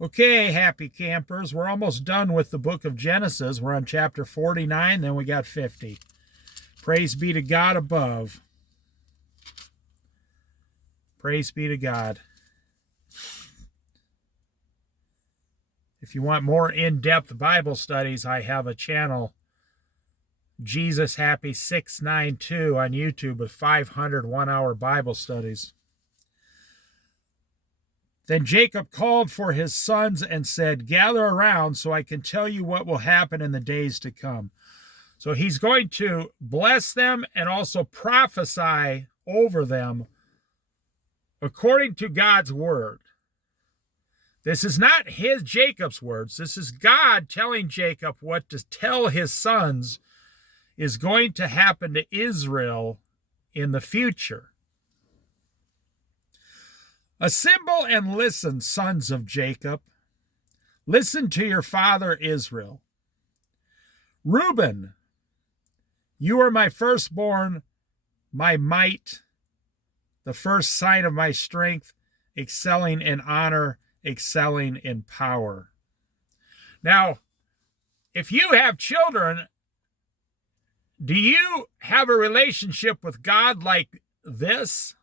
Okay, happy campers, we're almost done with the book of Genesis. We're on chapter 49, then we got 50. Praise be to God above. Praise be to God. If you want more in-depth Bible studies, I have a channel, Jesus Happy 692 on YouTube with 500 one-hour Bible studies. Then Jacob called for his sons and said, "Gather around so I can tell you what will happen in the days to come." So he's going to bless them and also prophesy over them according to God's word. This is not Jacob's words. This is God telling Jacob what to tell his sons is going to happen to Israel in the future. Assemble and listen, sons of Jacob. Listen to your father Israel. Reuben, you are my firstborn, my might, the first sign of my strength, excelling in honor, excelling in power. Now, if you have children, do you have a relationship with God like this?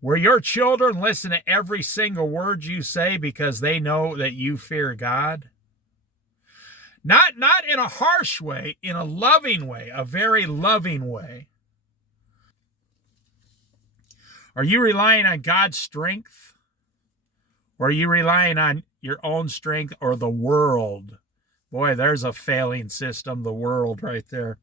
Where your children listen to every single word you say because they know that you fear God? Not in a harsh way, in a loving way, a very loving way. Are you relying on God's strength? Or are you relying on your own strength or the world? Boy, there's a failing system, the world right there.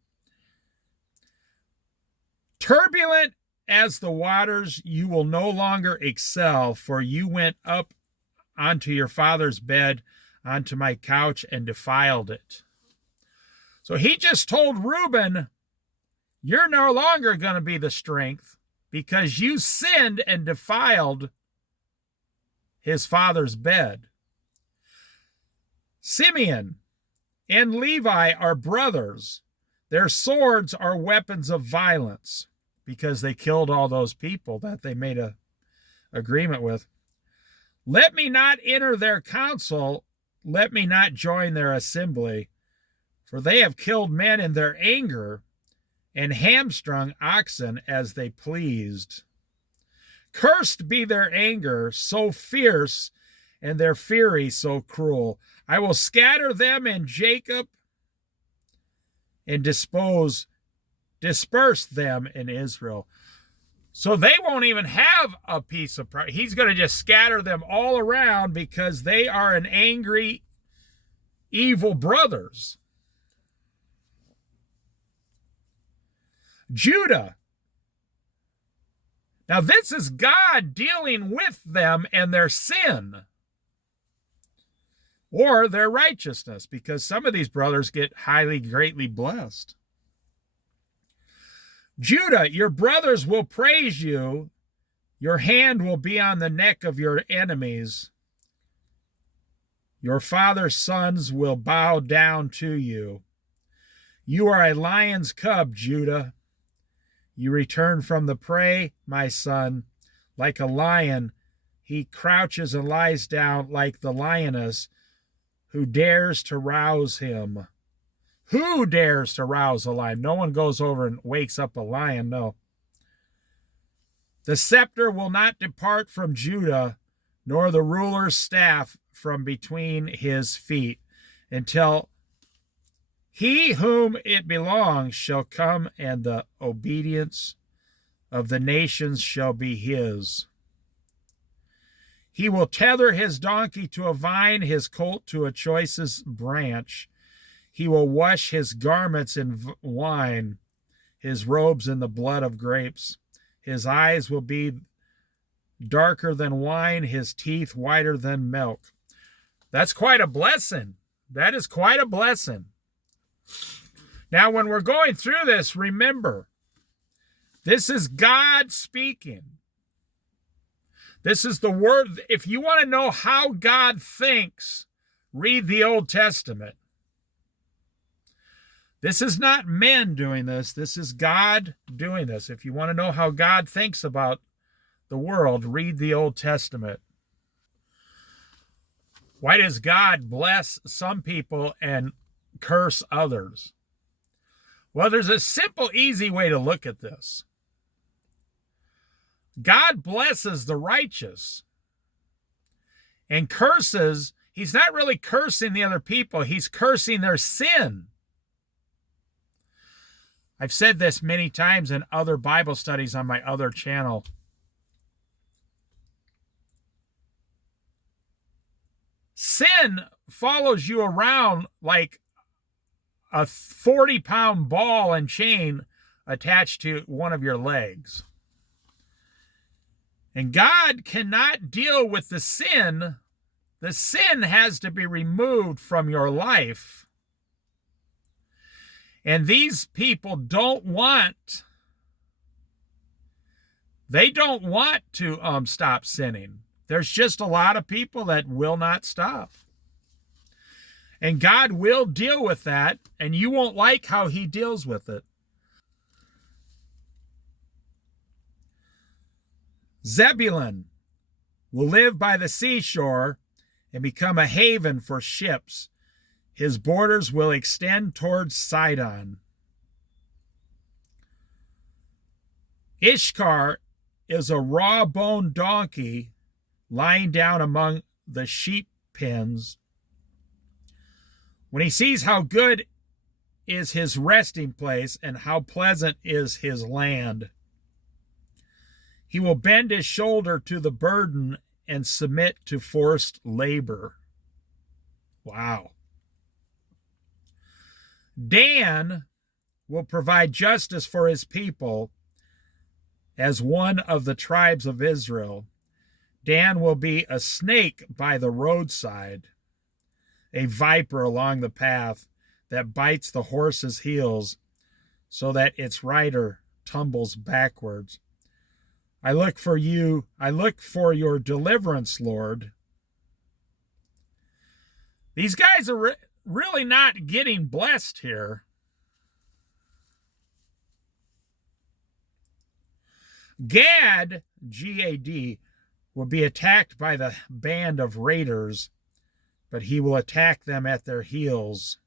Turbulent as the waters, you will no longer excel, for you went up onto your father's bed, onto my couch, and defiled it. So he just told Reuben, you're no longer going to be the strength because you sinned and defiled his father's bed. Simeon and Levi are brothers. Their swords are weapons of violence, because they killed all those people that they made an agreement with. Let me not enter their council. Let me not join their assembly. For they have killed men in their anger and hamstrung oxen as they pleased. Cursed be their anger, so fierce, and their fury so cruel. I will scatter them in Jacob and disperse them in Israel. So they won't even have a piece of pride. He's going to just scatter them all around because they are an angry, evil brothers. Judah. Now this is God dealing with them and their sin or their righteousness, because some of these brothers get highly, greatly blessed. Judah, your brothers will praise you. Your hand will be on the neck of your enemies. Your father's sons will bow down to you. You are a lion's cub, Judah. You return from the prey, my son. Like a lion, he crouches and lies down like the lioness. Who dares to rouse him? Who dares to rouse a lion? No one goes over and wakes up a lion, no. The scepter will not depart from Judah, nor the ruler's staff from between his feet, until he whom it belongs shall come, and the obedience of the nations shall be his. He will tether his donkey to a vine, his colt to a choicest branch. He will wash his garments in wine, his robes in the blood of grapes. His eyes will be darker than wine, his teeth whiter than milk. That's quite a blessing. That is quite a blessing. Now, when we're going through this, remember, this is God speaking. This is the word. If you want to know how God thinks, read the Old Testament. This is not men doing this. This is God doing this. If you want to know how God thinks about the world, read the Old Testament. Why does God bless some people and curse others? Well, there's a simple, easy way to look at this. God blesses the righteous and curses. He's not really cursing the other people. He's cursing their sin. I've said this many times in other Bible studies on my other channel. Sin follows you around like a 40-pound ball and chain attached to one of your legs. And God cannot deal with the sin. The sin has to be removed from your life. And these people don't want to stop sinning. There's just a lot of people that will not stop. And God will deal with that, and you won't like how he deals with it. Zebulun will live by the seashore and become a haven for ships. His borders will extend towards Sidon. Ishkar is a raw-boned donkey lying down among the sheep pens. When he sees how good is his resting place and how pleasant is his land, he will bend his shoulder to the burden and submit to forced labor. Wow. Dan will provide justice for his people as one of the tribes of Israel. Dan will be a snake by the roadside, a viper along the path that bites the horse's heels so that its rider tumbles backwards. I look for your deliverance, Lord. These guys are really not getting blessed here. Gad, G-A-D, will be attacked by the band of raiders, but he will attack them at their heels.